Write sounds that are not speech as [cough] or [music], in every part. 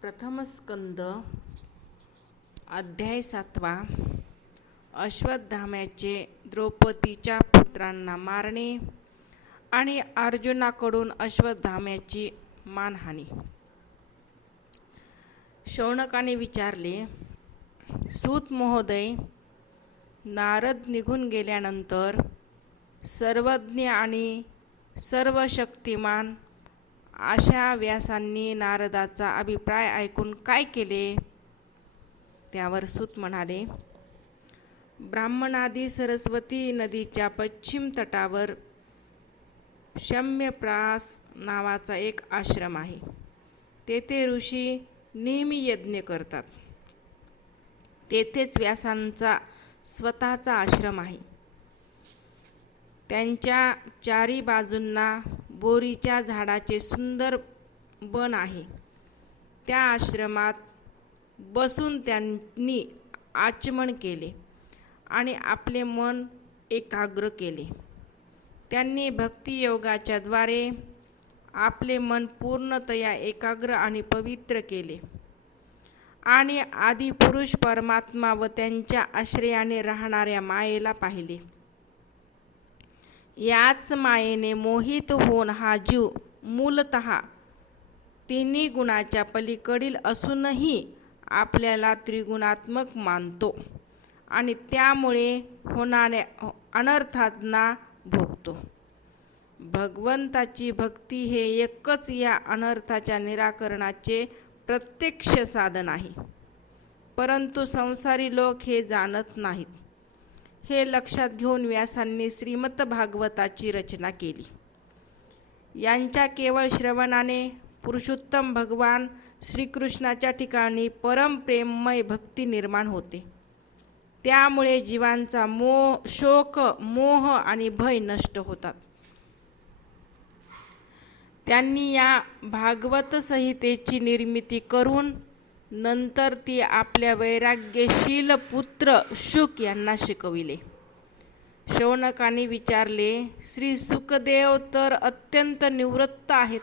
प्रथम स्कंद अध्याय सातवा. अश्वत्थाम्याचे द्रौपदीच्या पुत्रांना मारणे आणि अर्जुनाकडून अश्वत्थाम्याची मानहानी. शौनकाने विचारले सूत महोदय नारद निघून गेल्यानंतर सर्वज्ञ आणि सर्व शक्तिमान अशा व्यासांनी नारदाचा अभिप्राय ऐकून काय केले? त्यावर सूत म्हणाले ब्राह्मणादी सरस्वती नदीच्या पश्चिम तटावर शम्यप्रास नावाचा एक आश्रम आहे. तेथे ऋषी नेहमी यज्ञ करतात. तेथेच व्यासांचा स्वतःचा आश्रम आहे. त्यांच्या चारी बाजूंना बोरीच्या झाडाचे सुंदर बन आहे. त्या आश्रमात बसून त्यांनी आचमन केले आणि आपले मन एकाग्र केले. त्यांनी भक्तियोगाच्या द्वारे आपले मन पूर्णतया एकाग्र आणि पवित्र केले. आणि आदिपुरुष परमात्मा व त्यांच्या आश्रयाने राहणाऱ्या मायेला पाहिले. याच मायेने मोहित होऊन हा जीव मूलत तिन्ही गुणाच्या पलीकडील असूनही आपल्याला त्रिगुणात्मक मानतो आणि त्यामुळे होणाऱ्या अनर्थांना भोगतो. भगवंताची भक्ती हे एकच या अनर्थाच्या निराकरणाचे प्रत्यक्ष साधन आहे. परंतु संसारी लोक हे जाणत नाहीत. हे लक्षात घेऊन व्यासांनी श्रीमत भागवताची रचना केली. यांच्या केवळ श्रवणाने पुरुषोत्तम भगवान श्रीकृष्णाच्या ठिकाणी परमप्रेममय भक्ती निर्माण होते. त्यामुळे जीवांचा मोह शोक मोह आणि भय नष्ट होतात. त्यांनी या भागवत संहितेची निर्मिती करून नंतर ती आपल्या वैराग्यशील पुत्र शुक यांना शिकविले. शौनकाने विचारले श्री सुखदेव तर अत्यंत निवृत्त आहेत.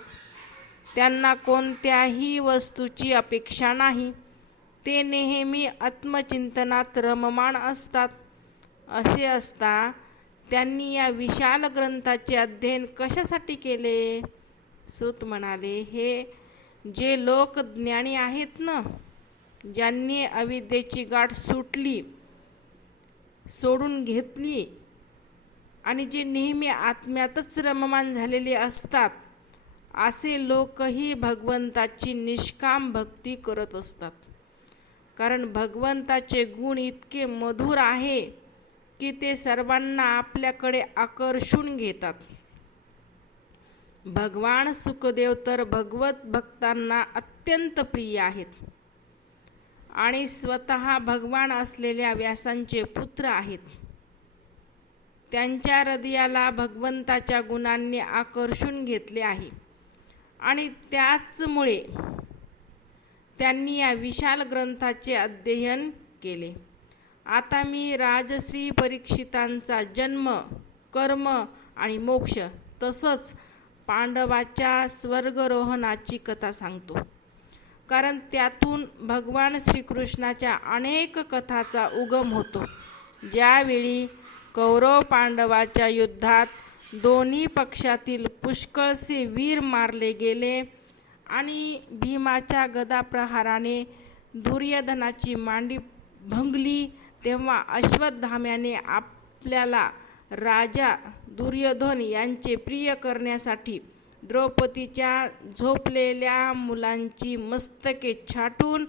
त्यांना कोणत्याही वस्तूची अपेक्षा नाही. ते नेहमी आत्मचिंतनात रममाण असतात. असे असता त्यांनी या विशाल ग्रंथाचे अध्ययन कशासाठी केले? सूत म्हणाले हे जे लोक ज्ञानी आहेत ना ज्यांनी अविद्येची गाठ सुटली सोडून घेतली आणि जे नेहमी आत्म्यातच रममान झालेले असतात असे लोकही भगवंताची निष्काम भक्ती करत असतात. कारण भगवंताचे गुण इतके मधुर आहे की ते सर्वांना आपल्याकडे आकर्षून घेतात. भगवान सुखदेव तर भगवत भक्तांना अत्यंत प्रिय आहेत. आणि स्वतः भगवान असलेल्या व्यासांचे पुत्र आहेत. त्यांच्या हृदयाला भगवंताच्या गुणांनी आकर्षून घेतले आहे. आणि त्याचमुळे त्यांनी या विशाल ग्रंथाचे अध्ययन केले. आता मी राजश्री परीक्षितांचा जन्म कर्म आणि मोक्ष तसंच पांडवाच्या स्वर्गरोहणाची कथा सांगतो. कारण त्यातून भगवान श्रीकृष्णाच्या अनेक कथाचा उगम होतो. ज्यावेळी कौरव पांडवाच्या युद्धात दोन्ही पक्षातील पुष्कळसे वीर मारले गेले आणि भीमाच्या गदाप्रहाराने दुर्योधनाची मांडी भंगली तेव्हा अश्वत्थाम्याने आपल्याला राजा दुर्योधन यांचे प्रिय करण्यासाठी द्रौपदीच्या झोपलेल्या मुलांची मस्तके छाटून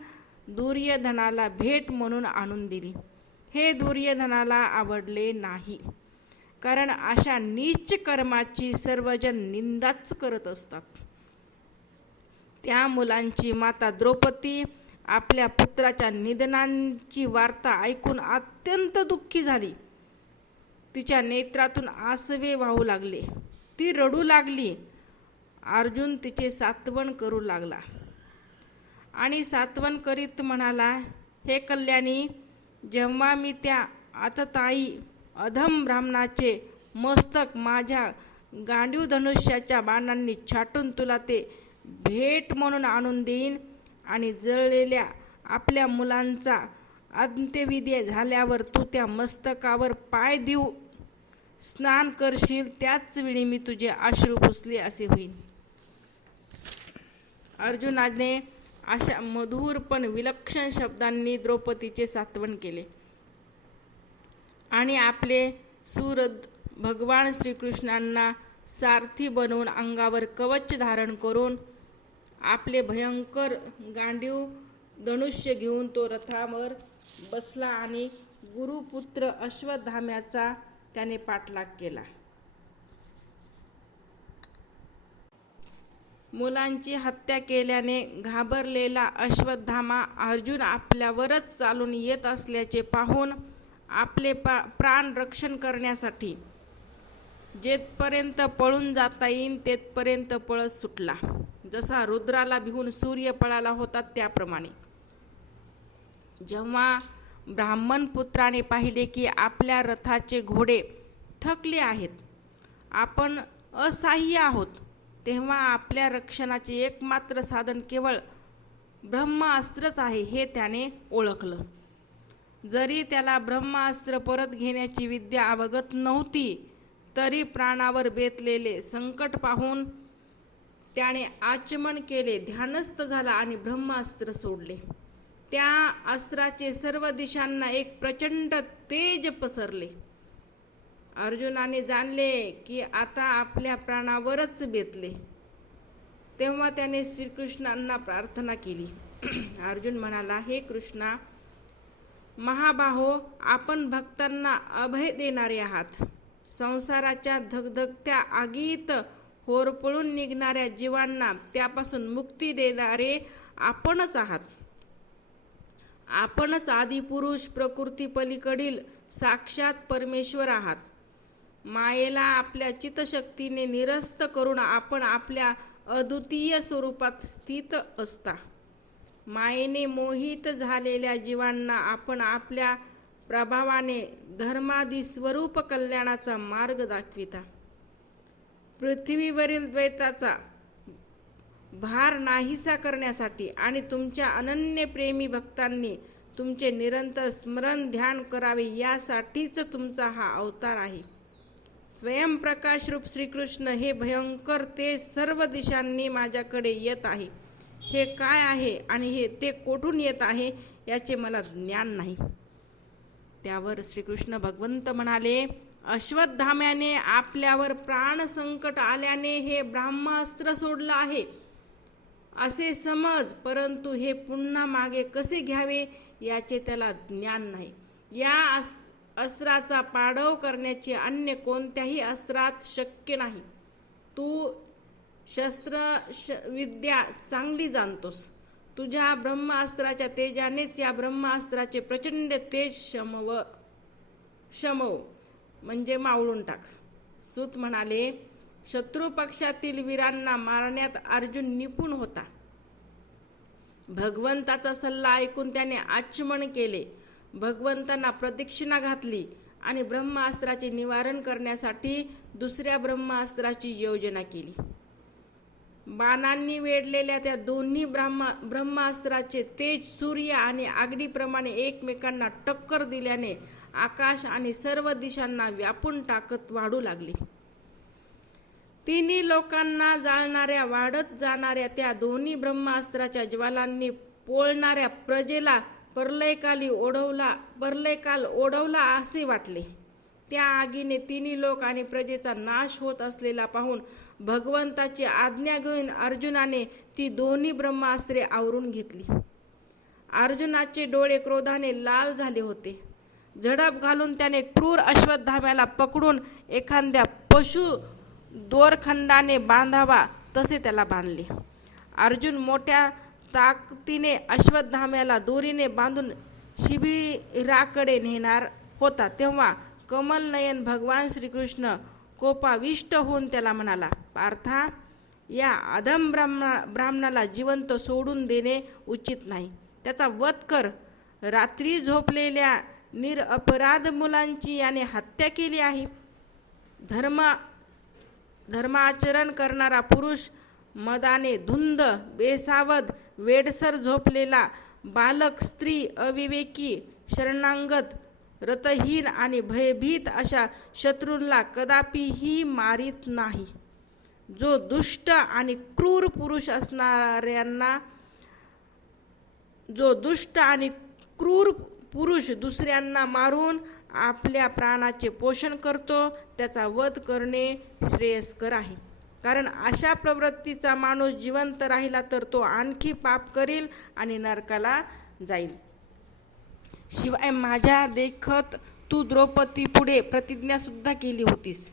दुर्योधनाला भेट म्हणून आणून दिली. हे दुर्योधनाला आवडले नाही कारण अशा नीच कर्माची सर्वजण निंदाच करत असतात. त्या मुलांची माता द्रौपदी आपल्या पुत्राच्या निधनांची वार्ता ऐकून अत्यंत दुःखी झाली. तिच्या नेत्रातून आसवे वाहू लागले. ती रडू लागली. अर्जुन तिचे सातवण करू लागला. आणि सातवण करीत म्हणाला हे कल्याणी जेव्हा मी त्या आतताई अधम ब्राह्मणाचे मस्तक माझ्या गांडीव धनुष्याच्या बाणांनी छाटून तुला ते भेट म्हणून आणून देईन आणि जळलेल्या आपल्या मुलांचा अंत्यविधी झाल्यावर तू त्या मस्तकावर पाय देऊ स्नान करशील त्याच वेळी मी तुझे अश्रू पुसले असे होईल अर्जुनाने अशा मधुर पण विलक्षण शब्दांनी द्रौपदीचे सात्वन केले. आणि आपले सूरद भगवान श्रीकृष्णांना सारथी बनवून अंगावर कवच धारण करून आपले भयंकर गांडीव धनुष्य घेऊन तो रथावर बसला आणि गुरुपुत्र अश्वत्थाम्याचा त्याने पाठलाग केला. मुलांची हत्या केल्याने घाबरलेला अश्वत्थामा अर्जुन आपल्यावरच चालून येत असल्याचे पाहून आपले पा प्राण रक्षण करण्यासाठी जेथपर्यंत पळून जाता येईल तेथपर्यंत पळत सुटला. जसा रुद्राला भिवून सूर्य पळाला होता त्याप्रमाणे. जेव्हा ब्राह्मण पुत्राने पाहिले की आपल्या रथाचे घोडे थकले आहेत आपण असहाय्य आहोत तेव्हा आपल्या रक्षणाचे एकमात्र साधन केवळ ब्रह्मास्त्रच आहे हे त्याने ओळखलं. जरी त्याला ब्रह्मास्त्र परत घेण्याची विद्या अवगत नव्हती तरी प्राणावर बेतलेले संकट पाहून त्याने आचमन केले ध्यानस्थ झाला आणि ब्रह्मास्त्र सोडले. त्या अस्त्राचे सर्व दिशांना एक प्रचंड तेज पसरले. अर्जुनाने जाणले की आता आपल्या प्राणावरच बेतले. तेव्हा त्याने श्रीकृष्णांना प्रार्थना केली. [clears throat] अर्जुन म्हणाला हे कृष्णा महाबाहो आपण भक्तांना अभय देणारे आहात. संसाराच्या धगधगत्या आगीत होरपळून निघणाऱ्या जीवांना त्यापासून मुक्ती देणारे आपणच आहात. आपणच आदिपुरुष प्रकृती पलीकडील साक्षात परमेश्वर आहात. मायेला आपल्या चितशक्तीने निरस्त करून आपण आपल्या अद्वितीय स्वरूपात स्थित असता. मायेने मोहित झालेल्या जीवांना आपण आपल्या प्रभावाने धर्मादी स्वरूप कल्याणाचा मार्ग दाखविता. पृथ्वीवरील द्वैताचा भार नाहीसा करण्यासाठी आणि तुमच्या अनन्य प्रेमी भक्तांनी तुमचे निरंतर स्मरण ध्यान करावे यासाठीच तुमचा हा अवतार आहे. स्वयंप्रकाश रूप श्रीकृष्ण हे भयंकर ते सर्व दिशांनी माझ्याकडे येत आहे. हे काय आहे आणि हे ते कोठून येत आहे याचे मला ज्ञान नाही. त्यावर श्रीकृष्ण भगवंत म्हणाले अश्वत्थाम्याने आपल्यावर प्राणसंकट आल्याने हे ब्राह्मास्त्र सोडलं आहे. असे समज परंतु हे पुन्हा मागे कसे घ्यावे याचे त्याला ज्ञान नाही. या अस अस्त्राचा पाडव करण्याचे अन्य कोणत्याही अस्त्रात शक्य नाही. तू शस्त्र श विद्या चांगली जाणतोस. तुझ्या ब्रह्मास्त्राच्या तेजानेच या ब्रह्मास्त्राचे प्रचंड तेज शमव शमव म्हणजे मावळून टाक. सूत म्हणाले शत्रू पक्षातील वीरांना मारण्यात अर्जुन निपुण होता. भगवंताचा सल्ला ऐकून त्याने आचमन केले. भगवंतांना प्रदक्षिणा घातली आणि ब्रह्मास्त्राचे निवारण करण्यासाठी दुसऱ्या ब्रह्मास्त्राची योजना केली. बाणांनी वेढलेल्या त्या दोन्ही ब्रह्मा ब्रह्मास्त्राचे तेज सूर्य आणि आगडीप्रमाणे एकमेकांना टक्कर दिल्याने आकाश आणि सर्व दिशांना व्यापून टाकत वाढू लागले. तिन्ही लोकांना जाळणाऱ्या वाढत जाणाऱ्या त्या दोन्ही ब्रह्मास्त्राच्या ज्वालांनी पोळणाऱ्या प्रजेला परलयकाली ओढवला परलयकाल ओढवला असे वाटले. त्या आगीने तिन्ही लोक आणि प्रजेचा नाश होत असलेला पाहून भगवंताची आज्ञा घेऊन अर्जुनाने ती दोन्ही ब्रह्मास्त्रे आवरून घेतली. अर्जुनाचे डोळे क्रोधाने लाल झाले होते. झडप घालून त्याने क्रूर अश्वत्थाम्याला पकडून एखाद्या पशु दोरखंडाने बांधावा तसे त्याला बांधले. अर्जुन मोठ्या ताकदीने अश्वत्थाम्याला दोरीने बांधून शिबिराकडे नेणार होता. तेव्हा कमलनयन भगवान श्रीकृष्ण कोपाविष्ट होऊन त्याला म्हणाला पार्था या अधम ब्राह्मणा ब्राह्मणाला जिवंत सोडून देणे उचित नाही. त्याचा वध कर. रात्री झोपलेल्या निरअपराध मुलांची याने हत्या केली आहे. धर्म धर्माचरण करणारा पुरुष मदाने धुंद बेसावध वेडसर झोपलेला बालक स्त्री अविवेकी शरणांगत रतहीन आणि भयभीत अशा शत्रूंना कदापिही मारित नाही. जो दुष्ट आणि क्रूर पुरुष असणाऱ्यांना जो दुष्ट आणि क्रूर पुरुष दुसऱ्यांना मारून आपल्या प्राणाचे पोषण करतो त्याचा वध करणे श्रेयस्कर आहे. कारण अशा प्रवृत्तीचा माणूस जिवंत राहिला तर तो आणखी पाप करील आणि नरकाला जाईल. शिवाय माझ्या देखत तू द्रौपदी पुढे प्रतिज्ञासुद्धा केली होतीस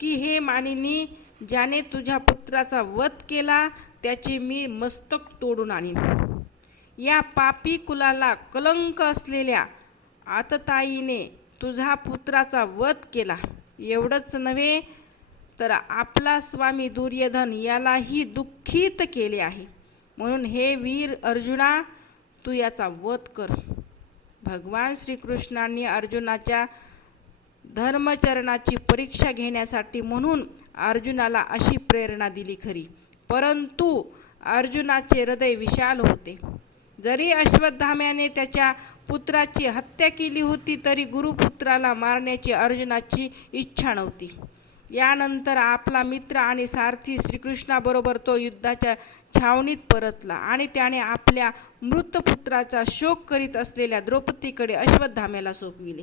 की हे मानिनी ज्याने तुझ्या पुत्राचा वध केला त्याचे मी मस्तक तोडून आणीन. या पापी कुलाला कलंक असलेल्या आतताईने तुझा पुत्राचा वध केला. एवढंच नव्हे तर आपला स्वामी दुर्योधन यालाही दुःखित केले आहे. म्हणून हे वीर अर्जुना तू याचा वध कर. भगवान श्रीकृष्णांनी अर्जुनाच्या धर्मचरणाची परीक्षा घेण्यासाठी म्हणून अर्जुनाला अशी प्रेरणा दिली खरी. परंतु अर्जुनाचे हृदय विशाल होते. जरी अश्वत्थाम्याने त्याच्या पुत्राची हत्या केली होती तरी गुरुपुत्राला मारण्याची अर्जुनाची इच्छा नव्हती. यानंतर आपला मित्र आणि सारथी श्रीकृष्णाबरोबर तो युद्धाच्या छावणीत परतला आणि त्याने आपल्या मृत पुत्राचा शोक करीत असलेल्या द्रौपदीकडे अश्वत्थाम्याला सोपविले.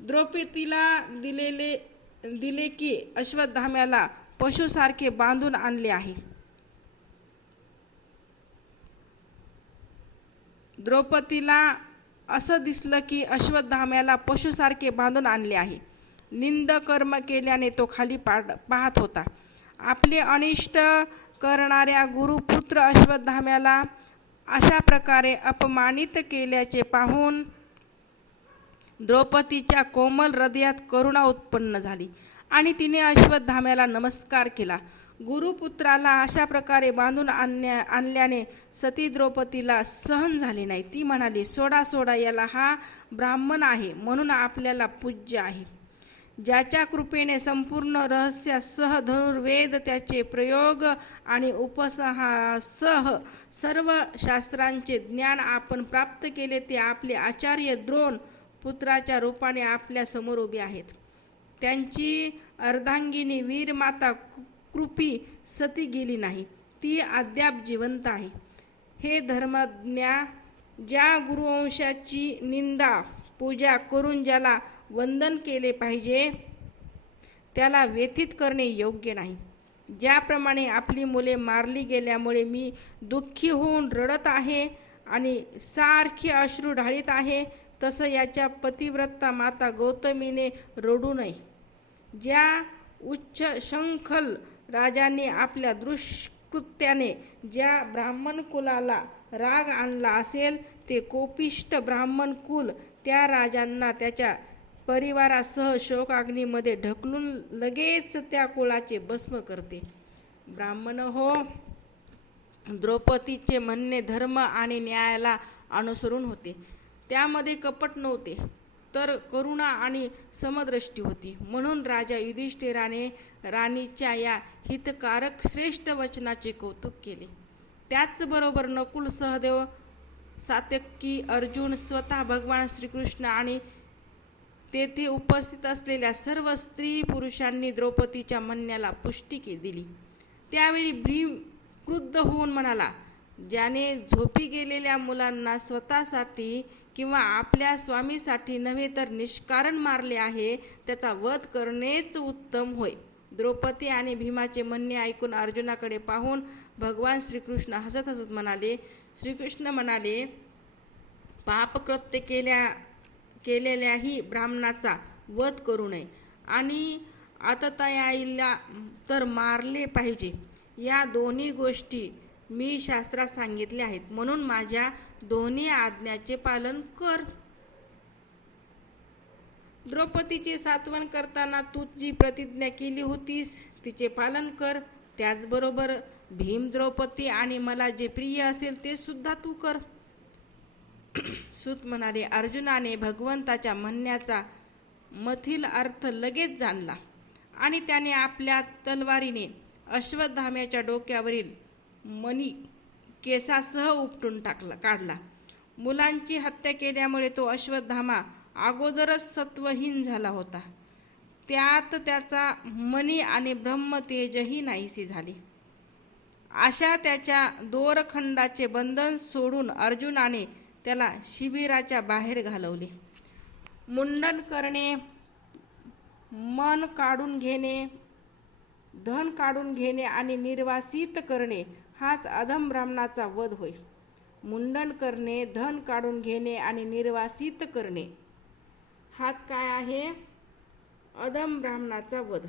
द्रौपदीला दिलेले दिले की अश्वत्थाम्याला पशुसारखे बांधून आणले आहे. द्रौपदीला असं दिसलं की अश्वत्थाम्याला पशुसारखे बांधून आणले आहे. निंद कर्म केल्याने तो खाली पाड पाहत होता. आपले अनिष्ट करणाऱ्या गुरुपुत्र अश्वत्थाम्याला अशा प्रकारे अपमानित केल्याचे पाहून द्रौपदीच्या कोमल हृदयात करुणा उत्पन्न झाली आणि तिने अश्वत्थाम्याला नमस्कार केला. गुरुपुत्राला अशा प्रकारे बांधून आणण्या आणल्याने सती द्रौपदीला सहन झाले नाही. ती म्हणाली सोडा सोडा याला हा ब्राह्मण आहे म्हणून आपल्याला पूज्य आहे. ज्याच्या कृपेने संपूर्ण रहस्यासह धनुर्वेद त्याचे प्रयोग आणि उपसहासह सर्व शास्त्रांचे ज्ञान आपण प्राप्त केले ते आपले आचार्य द्रोण पुत्राच्या रूपाने आपल्यासमोर उभे आहेत. त्यांची अर्धांगिनी वीरमाता कृपी सती गेली नाही. ती अद्याप जिवंत आहे. हे धर्मज्ञा ज्या गुरुवंशाची निंदा पूजा करून ज्याला वंदन केले पाहिजे त्याला व्यथित करणे योग्य नाही. ज्याप्रमाणे आपली मुले मारली गेल्यामुळे मी दुःखी होऊन रडत आहे आणि सारखी अश्रू ढाळीत आहे तसं याच्या पतिव्रता माता गौतमीने रडू नये. ज्या उच्च शंखल राजाने आपल्या दुष्कृत्याने ज्या ब्राह्मण कुलाला राग आणला असेल ते कोपिष्ट ब्राह्मण कुल त्या राजांना त्याच्या परिवारासह शोकाग्नीमध्ये ढकलून लगेच त्या कुळाचे भस्म करते. ब्राह्मण हो द्रौपदीचे म्हणणे धर्म आणि न्यायाला अनुसरून होते. त्यामध्ये कपट नव्हते. तर करुणा आणि समदृष्टी होती. म्हणून राजा युधिष्ठिराने राणीच्या या हितकारक श्रेष्ठ वचनाचे कौतुक केले. त्याचबरोबर नकुल सहदेव सात्यकी अर्जुन स्वतः भगवान श्रीकृष्ण आणि तेथे उपस्थित असलेल्या सर्व स्त्री पुरुषांनी द्रौपदीच्या म्हणण्याला पुष्टी के दिली. त्यावेळी भीम क्रुद्ध होऊन म्हणाला ज्याने झोपी गेलेल्या मुलांना स्वतःसाठी किंवा आपल्या स्वामीसाठी नव्हे तर निष्कारण मारले आहे त्याचा वध करणेच उत्तम होय. द्रौपदी आणि भीमाचे म्हणणे ऐकून अर्जुनाकडे पाहून भगवान श्रीकृष्ण हसत हसत म्हणाले श्रीकृष्ण म्हणाले पापकृत्य केल्या केलेल्याही ब्राह्मणाचा वध करू नये आणि आततायाईला तर मारले पाहिजे. या दोन्ही गोष्टी मी शास्त्रात सांगितले आहेत. म्हणून माझ्या दोन्ही आज्ञाचे पालन कर. द्रौपदीचे सात्वन करताना तू जी प्रतिज्ञा केली होतीस तिचे पालन कर. त्याचबरोबर भीम द्रौपदी आणि मला जे प्रिय असेल ते सुद्धा तू कर. सुत म्हणाले अर्जुनाने भगवंताच्या म्हणण्याचा मथील अर्थ लगेच जाणला आणि त्याने आपल्या तलवारीने अश्वत्थाम्याच्या डोक्यावरील मणी केसासह उपटून टाकला काढला. मुलांची हत्या केल्यामुळे तो अश्वत्थामा अगोदरच सत्वहीन झाला होता. त्यात त्याचा मनी आणि ब्रह्मतेजही नाहीसी झाले. अशा त्याच्या दोरखंडाचे बंधन सोडून अर्जुनाने त्याला शिबिराच्या बाहेर घालवले. मुंडन करणे मन काढून घेणे धन काढून घेणे आणि निर्वासित करणे हाच अधम ब्राह्मणाचा वध होय. मुंडन करणे धन काढून घेणे आणि निर्वासित करणे. हाच काय आहे? अधम ब्राह्मणाचा वध.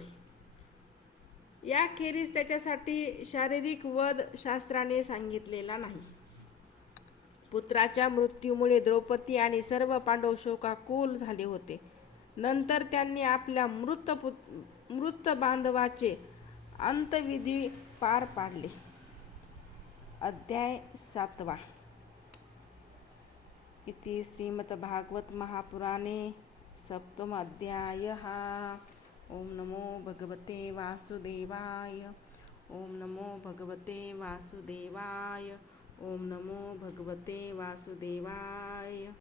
याखेरीज त्याच्यासाठी शारीरिक वध शास्त्राने सांगितलेला नाही. पुत्राच्या मृत्यूमुळे द्रौपदी आणि सर्व पांडव शोकाकुल झाले होते. नंतर त्यांनी आपल्या मृत पुत मृत बांधवाचे अंतविधी पार पाडले. अध्याय सातवा. इति श्रीमद्भागवत महापुराणे सप्तम अध्याय. ओम नमो भगवते वासुदेवाय. ओम नमो भगवते वासुदेवाय. ओम नमो भगवते वासुदेवाय.